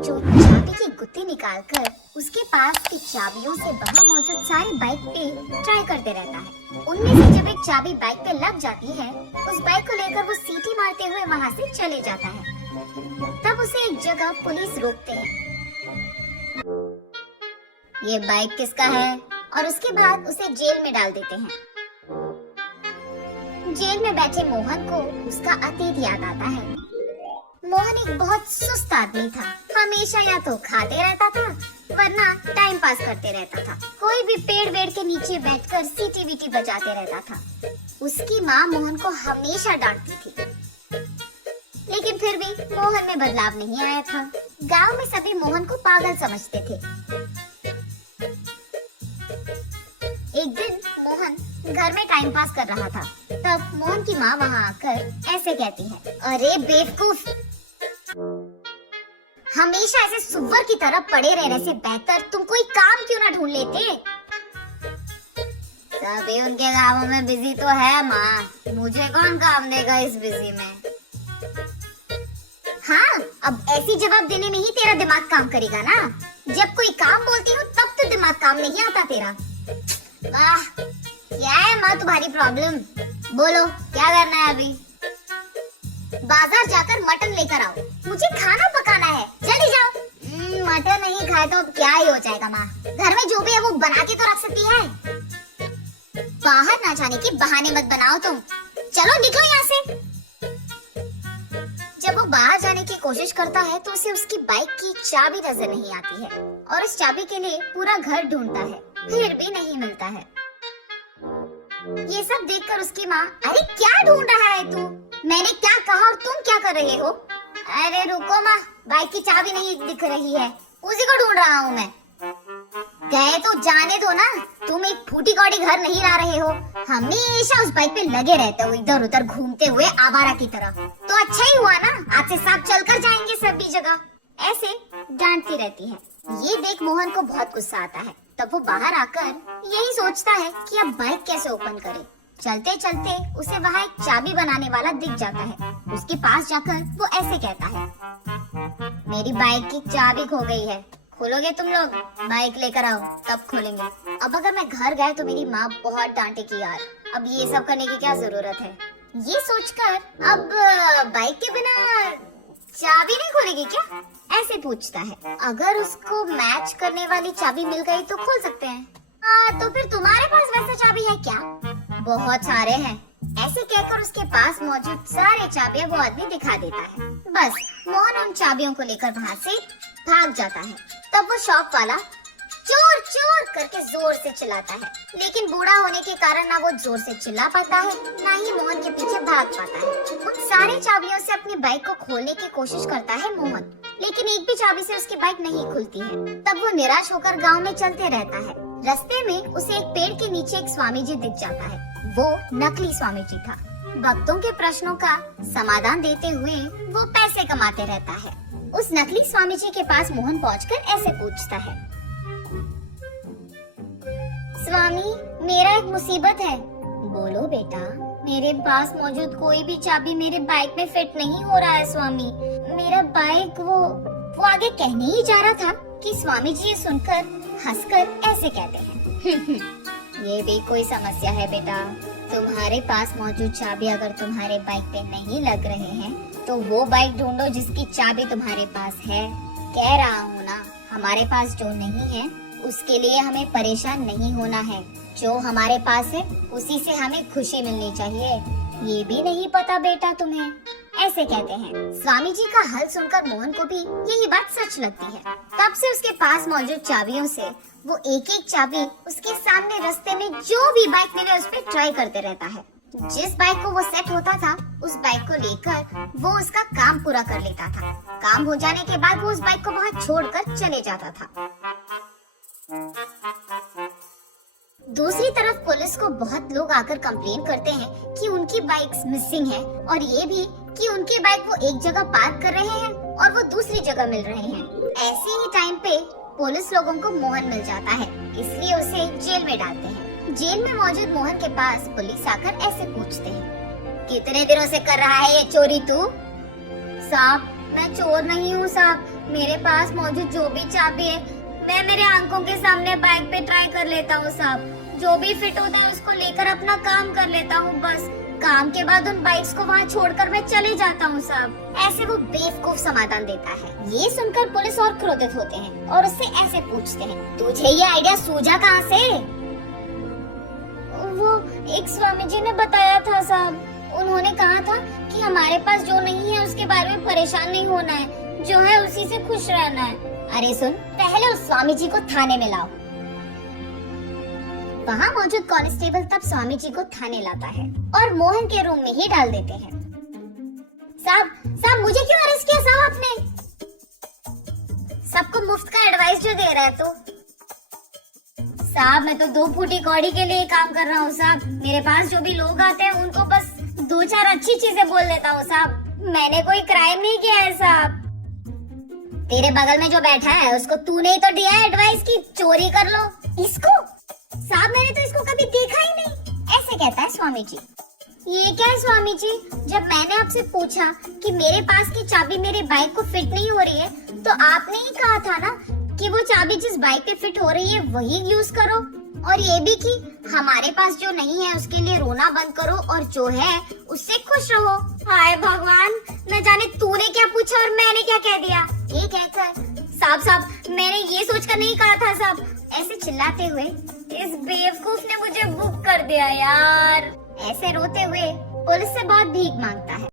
जो चाबी की गुत्ती निकालकर उसके पास की चाबियों से वहाँ मौजूद सारी बाइक पे ट्राई करते रहता है। उनमें से जब एक चाबी बाइक पे लग जाती है, उस बाइक को लेकर वो सीटी मारते हुए वहाँ से चले जाता है। तब उसे एक जगह पुलिस रोकते हैं। ये बाइक किसका है? और उसके बाद उसे जेल में डाल देते हैं। जेल में बैठे मोहन को उसका अतीत याद आता है। मोहन एक बहुत सुस्त आदमी था। हमेशा या तो खाते रहता था वरना टाइम पास करते रहता था। कोई भी पेड़ वेड़ के नीचे बैठकर सीटी वीटी बजाते रहता था। उसकी माँ मोहन को हमेशा डांटती थी, लेकिन फिर भी मोहन में बदलाव नहीं आया था। गांव में सभी मोहन को पागल समझते थे। एक दिन मोहन घर में टाइम पास कर रहा था। तब मोहन की माँ वहाँ आकर ऐसे कहती है, अरे बेवकूफ, हमेशा ऐसे सुअर की तरह पड़े रहने से बेहतर तुम कोई काम क्यों ना ढूंढ लेते। सभी उनके कामों में बिजी तो है माँ, मुझे कौन काम देगा इस बिजी में। हाँ, अब ऐसी जवाब देने में ही तेरा दिमाग काम करेगा ना। जब कोई काम बोलती हूँ तब तो दिमाग काम नहीं आता तेरा। वाह, क्या है माँ तुम्हारी प्रॉब्लम? बोलो क्या करना है अभी? बाजार जाकर मटन लेकर आओ, मुझे खाना पकाना है, जल्दी जाओ। मटन नहीं खाए तो अब क्या ही हो जाएगा माँ, घर में जो भी है वो बना के तो रख सकती है। बाहर ना जाने के बहाने मत बनाओ तुम, चलो निकलो यहाँ से। जब वो बाहर जाने की कोशिश करता है तो उसे उसकी बाइक की चाबी नजर नहीं आती है और उस चाबी के लिए पूरा घर ढूंढता है, फिर भी नहीं मिलता है। ये सब देखकर उसकी माँ, अरे क्या ढूंढ रहा है तू? मैंने क्या कहा और तुम क्या कर रहे हो? अरे रुको माँ, बाइक की चाबी नहीं दिख रही है, उसी को ढूंढ रहा हूँ मैं। गए तो जाने दो ना, तुम एक फूटी कौड़ी घर नहीं ला रहे हो। हमेशा उस बाइक पे लगे रहते हो, इधर उधर घूमते हुए आवारा की तरह। तो अच्छा ही हुआ ना, आज से साथ चलकर जाएंगे सभी जगह। ऐसे डांटती रहती है। ये देख मोहन को बहुत गुस्सा आता है। तब वो बाहर आकर यही सोचता है कि अब बाइक कैसे ओपन करे। चलते चलते उसे वहाँ एक चाबी बनाने वाला दिख जाता है। उसके पास जाकर वो ऐसे कहता है, मेरी बाइक की चाबी खो गई है, खोलोगे तुम लोग? बाइक लेकर आओ तब खोलेंगे। अब अगर मैं घर गया तो मेरी माँ बहुत डांटेगी यार, अब ये सब करने की क्या जरूरत है। ये सोचकर अब बाइक के बिना चाबी नहीं खोलेगी क्या, ऐसे पूछता है। अगर उसको मैच करने वाली चाबी मिल गई तो खोल सकते हैं। तो फिर तुम्हारे पास वैसे चाबी है क्या? बहुत सारे हैं। ऐसे कहकर उसके पास मौजूद सारे चाबियां वो आदमी दिखा देता है। बस मोहन उन चाबियों को लेकर वहाँ से भाग जाता है। तब वो शॉप वाला चोर चोर करके जोर से चिल्लाता है, लेकिन बूढ़ा होने के कारण ना वो जोर से चिल्ला पाता है, ना ही मोहन के पीछे भाग पाता है। उन सारे चाबियों से अपनी बाइक को खोलने की कोशिश करता है मोहन, लेकिन एक भी चाबी से उसकी बाइक नहीं खुलती है। तब वो निराश होकर गांव में चलते रहता है। रास्ते में उसे एक पेड़ के नीचे एक स्वामी जी दिख जाता है। वो नकली स्वामी जी था। भक्तों के प्रश्नों का समाधान देते हुए वो पैसे कमाते रहता है। उस नकली स्वामी जी के पास मोहन पहुंचकर ऐसे पूछता है, स्वामी मेरा एक मुसीबत है। बोलो बेटा। मेरे पास मौजूद कोई भी चाबी मेरे बाइक में फिट नहीं हो रहा है स्वामी। मेरा बाइक वो आगे कहने ही जा रहा था कि स्वामी जी ये सुनकर हंसकर ऐसे कहते हैं, ये भी कोई समस्या है बेटा। तुम्हारे पास मौजूद चाबी अगर तुम्हारे बाइक पे नहीं लग रहे हैं तो वो बाइक ढूंढो जिसकी चाबी तुम्हारे पास है। कह रहा हूँ ना, हमारे पास जो नहीं है उसके लिए हमें परेशान नहीं होना है। जो हमारे पास है उसी से हमें खुशी मिलनी चाहिए। ये भी नहीं पता बेटा तुम्हें, ऐसे कहते हैं। स्वामी जी का हल सुनकर मोहन को भी यही बात सच लगती है। तब से उसके पास मौजूद चाबियों से वो एक एक चाबी उसके सामने रास्ते में जो भी बाइक मिले उस पर ट्राई करते रहता है। जिस बाइक को वो सेट होता था उस बाइक को लेकर वो उसका काम पूरा कर लेता था। काम हो जाने के बाद वो उस बाइक को वहाँ छोड़कर चले जाता था। दूसरी तरफ पुलिस को बहुत लोग आकर कंप्लेन करते हैं कि उनकी बाइक्स मिसिंग है और ये भी कि उनकी बाइक वो एक जगह पार्क कर रहे हैं और वो दूसरी जगह मिल रहे हैं। ऐसे ही टाइम पे पुलिस लोगों को मोहन मिल जाता है, इसलिए उसे जेल में डालते हैं। जेल में मौजूद मोहन के पास पुलिस आकर ऐसे पूछते हैं, कितने दिनों से कर रहा है ये चोरी तू? साहब मैं चोर नहीं हूँ साहब, मेरे पास मौजूद जो भी चाबी है मैं मेरे आंखों के सामने बाइक पे ट्राई कर लेता हूँ साहब। जो भी फिट होता है उसको लेकर अपना काम कर लेता हूँ बस। काम के बाद उन बाइक्स को वहाँ छोड़कर मैं चले जाता हूँ साहब। ऐसे वो बेवकूफ समाधान देता है। ये सुनकर पुलिस और क्रोधित होते हैं और उससे ऐसे पूछते हैं, तुझे ये आइडिया सूझा कहाँ से? वो एक स्वामी जी ने बताया था साहब। उन्होंने कहा था कि हमारे पास जो नहीं है उसके बारे में परेशान नहीं होना है, जो है उसी से खुश रहना है। अरे सुन, पहले उस स्वामी जी को थाने में लाओ। वहाँ मौजूद कांस्टेबल तब स्वामी जी को थाने लाता है और मोहन के रूम में ही डाल देते हैं। साहब मुझे क्यों अरेस्ट किया साहब आपने? सबको मुफ्त का एडवाइस जो दे रहा है तो? साहब मैं तो 2 फूटी कौड़ी के लिए काम कर रहा हूँ साहब। मेरे पास जो भी लोग आते हैं उनको बस 2-4 अच्छी चीजें बोल देता हूँ साहब। मैंने कोई क्राइम नहीं किया है साहब। तेरे बगल में जो बैठा है उसको तूने ही तो दिया है एडवाइस की चोरी कर लो। इसको? साहब मैंने तो इसको कभी देखा ही नहीं। ऐसे कहता है स्वामी जी। ये क्या है स्वामी जी? जब मैंने आपसे पूछा कि मेरे पास की चाबी मेरे बाइक को फिट नहीं हो रही है तो आपने ही कहा था ना कि वो चाबी जिस बाइक पे फिट हो रही है वही यूज करो, और ये भी कि हमारे पास जो नहीं है उसके लिए रोना बंद करो और जो है उससे खुश रहो। हाय भगवान, न जाने तूने क्या पूछा और मैंने क्या कह दिया। ये कहकर साहब मैंने ये सोचकर नहीं कहा था साहब। ऐसे चिल्लाते हुए इस बेवकूफ ने मुझे बुक कर दिया यार। ऐसे रोते हुए पुलिस से बहुत भीख मांगता है।